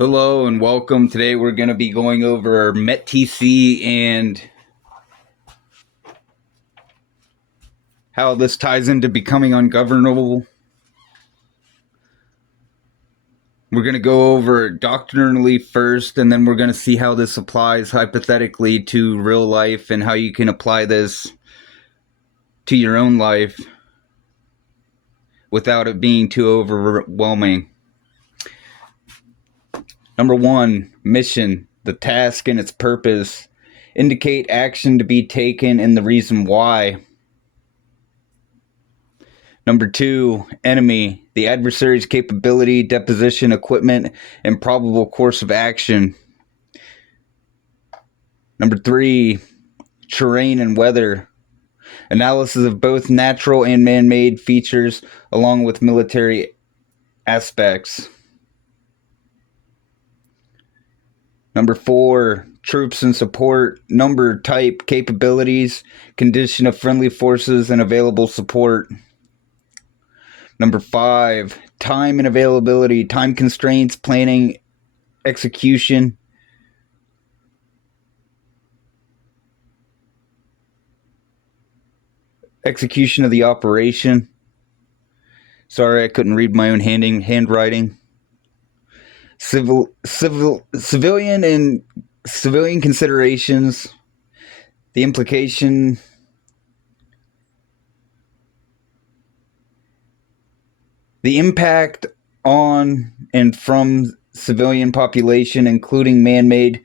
Hello and welcome. Today we're going to be going over METT-TC and how this ties into becoming ungovernable. We're going to go over it doctrinally first, and then we're going to see how this applies hypothetically to real life and how you can apply this to your own life without it being too overwhelming. Number 1, mission. The task and its purpose. Indicate action to be taken and the reason why. Number 2, enemy. The adversary's capability, deposition, equipment, and probable course of action. Number 3, terrain and weather. Analysis of both natural and man-made features along with military aspects. Number 4, troops and support, number, type, capabilities, condition of friendly forces, and available support. Number 5, time and availability, time constraints, planning, execution. Execution of the operation. Sorry, I couldn't read my own handwriting. Civilian and civilian considerations, the implication, the impact on and from civilian population, including man-made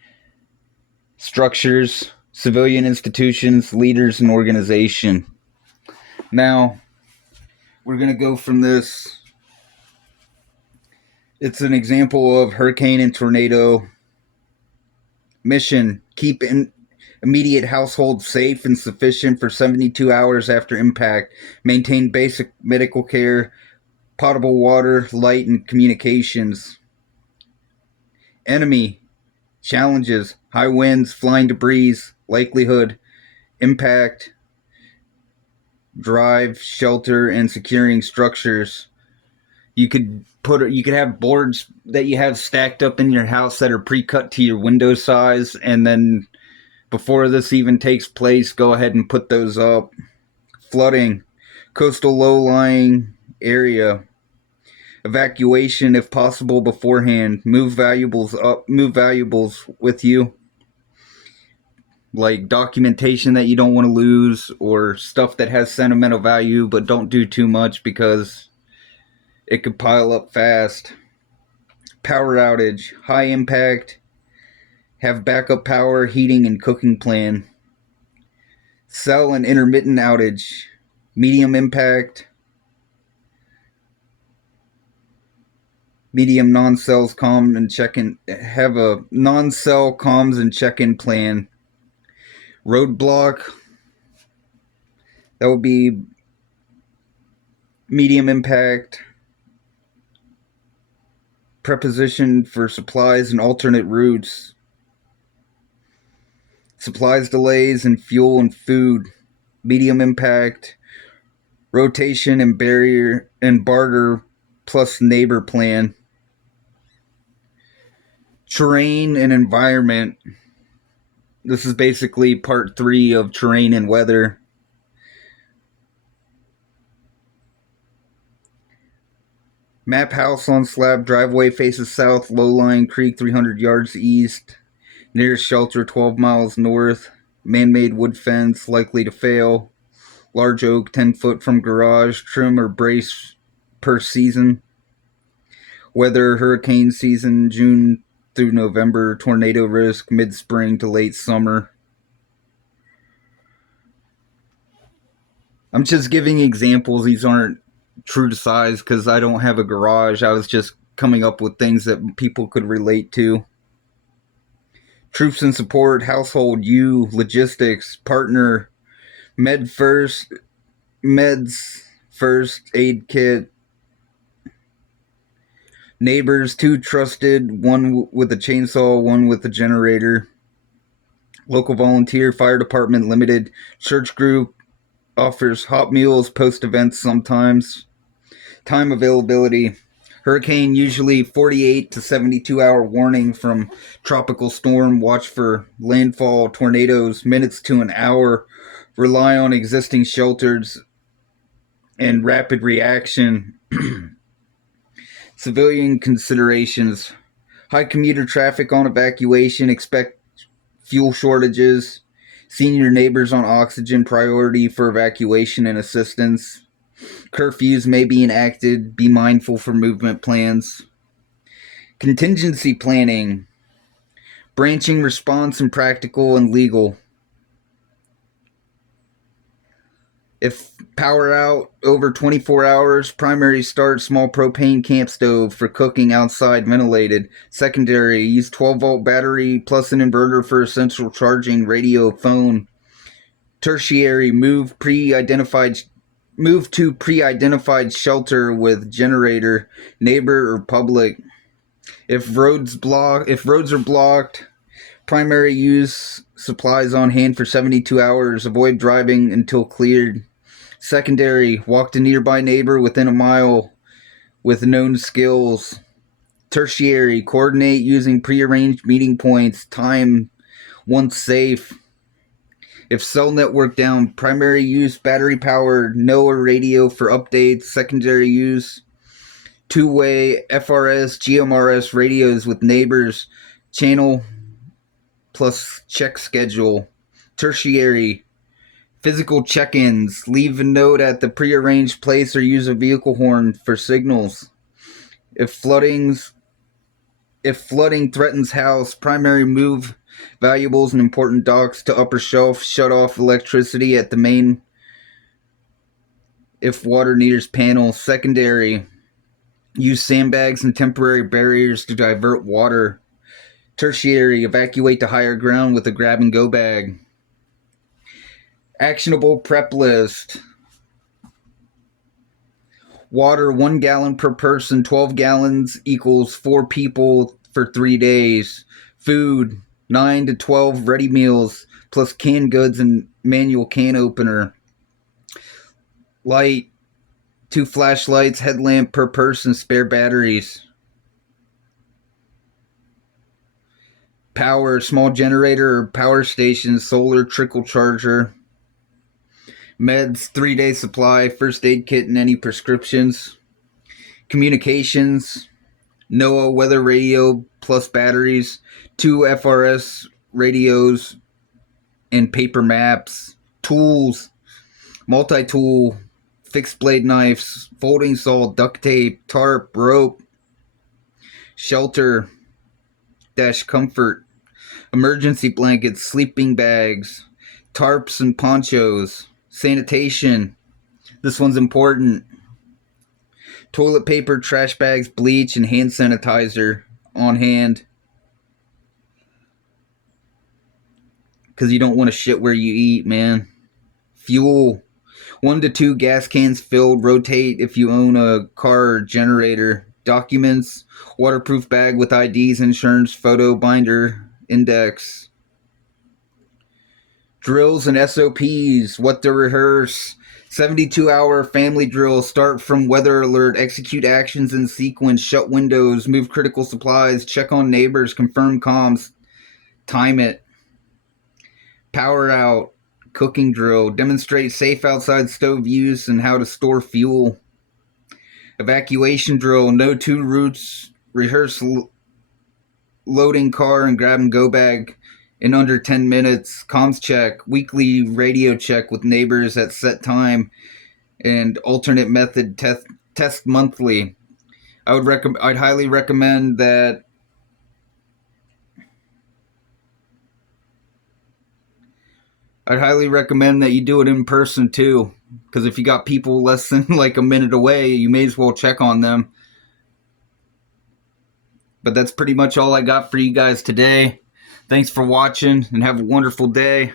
structures, civilian institutions, leaders, and organization. Now, we're going to go from this. It's an example of hurricane and tornado. Mission: keep immediate household safe and sufficient for 72 hours after impact. Maintain basic medical care, potable water, light, and communications. Enemy: challenges: high winds, flying debris, likelihood, impact, drive, shelter, and securing structures. You could have boards that you have stacked up in your house that are pre-cut to your window size, and then before this even takes place, go ahead and put those up. Flooding, coastal low-lying area. Evacuation if possible beforehand. Move valuables with you, like documentation that you don't want to lose, or stuff that has sentimental value, but don't do too much because it could pile up fast. Power outage, high impact, have backup power, heating, and cooking plan. Cell and intermittent outage, medium impact, medium non-cells calm and check-in, have a non-cell comms and check-in plan. Roadblock, that would be medium impact. Preposition for supplies and alternate routes. Supplies delays and fuel and food. Medium impact. Rotation and barrier and barter plus neighbor plan. Terrain and environment. This is basically part 3 of terrain and weather. Map house on slab, driveway faces south, low-lying creek 300 yards east, nearest shelter 12 miles north, man-made wood fence likely to fail, large oak 10 foot from garage, trim or brace per season. Weather: hurricane season June through November, tornado risk mid-spring to late summer. I'm just giving examples. These aren't true to size because I don't have a garage. I was just coming up with things that people could relate to. Troops and support, household, you, logistics, partner, meds first aid kit. Neighbors, 2 trusted, 1 with a chainsaw, 1 with a generator. Local volunteer, fire department limited. Church group offers hot meals, post events sometimes. Time availability, Hurricane, usually 48 to 72 hour warning from tropical storm. Watch for landfall, tornadoes, minutes to an hour. Rely on existing shelters and rapid reaction. Civilian considerations. High commuter traffic on evacuation. Expect fuel shortages. Senior neighbors on oxygen. Priority for evacuation and assistance. Curfews may be enacted. Be mindful for movement plans. Contingency planning. Branching response and practical and legal. If power out over 24 hours, primary start small propane camp stove for cooking outside ventilated. Secondary, use 12-volt battery plus an inverter for essential charging, radio, phone. Tertiary, move to pre-identified shelter with generator, neighbor or public. If roads are blocked, primary use supplies on hand for 72 hours. Avoid driving until cleared. Secondary, walk to nearby neighbor within a mile with known skills. Tertiary, coordinate using prearranged meeting points. Time once safe. If cell network down, primary use battery powered NOAA radio for updates. Secondary use two-way FRS, GMRS radios with neighbors. Channel plus check schedule. Tertiary, physical check-ins. Leave a note at the prearranged place or use a vehicle horn for signals. If flooding threatens house, primary move valuables and important docks to upper shelf. Shut off electricity at the main if water nears panel. Secondary, use sandbags and temporary barriers to divert water. Tertiary, evacuate to higher ground with a grab-and-go bag. Actionable prep list. Water, 1 gallon per person. 12 gallons equals 4 people for 3 days. Food, 9 to 12 ready meals, plus canned goods and manual can opener. Light, 2 flashlights, headlamp per person, spare batteries. Power, small generator or power station, solar trickle charger. Meds, 3-day supply, first aid kit and any prescriptions. Communications, NOAA weather radio plus batteries, 2 FRS radios and paper maps. Tools, multi-tool, fixed blade knives, folding saw, duct tape, tarp, rope. Shelter -- comfort, emergency blankets, sleeping bags, tarps and ponchos. Sanitation, this one's important. Toilet paper, trash bags, bleach, and hand sanitizer on hand. Because you don't want to shit where you eat, man. Fuel, 1 to 2 gas cans filled. Rotate if you own a car or generator. Documents, waterproof bag with IDs, insurance, photo binder, index. Drills and SOPs, what to rehearse. 72-hour family drill. Start from weather alert. Execute actions in sequence. Shut windows. Move critical supplies. Check on neighbors. Confirm comms. Time it. Power out. Cooking drill. Demonstrate safe outside stove use and how to store fuel. Evacuation drill. Know 2 routes. Rehearse loading car and grab and go bag in under 10 minutes. Comms check. Weekly radio check with neighbors at set time. And alternate method test monthly. I'd highly recommend that you do it in person too, because if you got people less than like a minute away, you may as well check on them. But that's pretty much all I got for you guys today. Thanks for watching and have a wonderful day.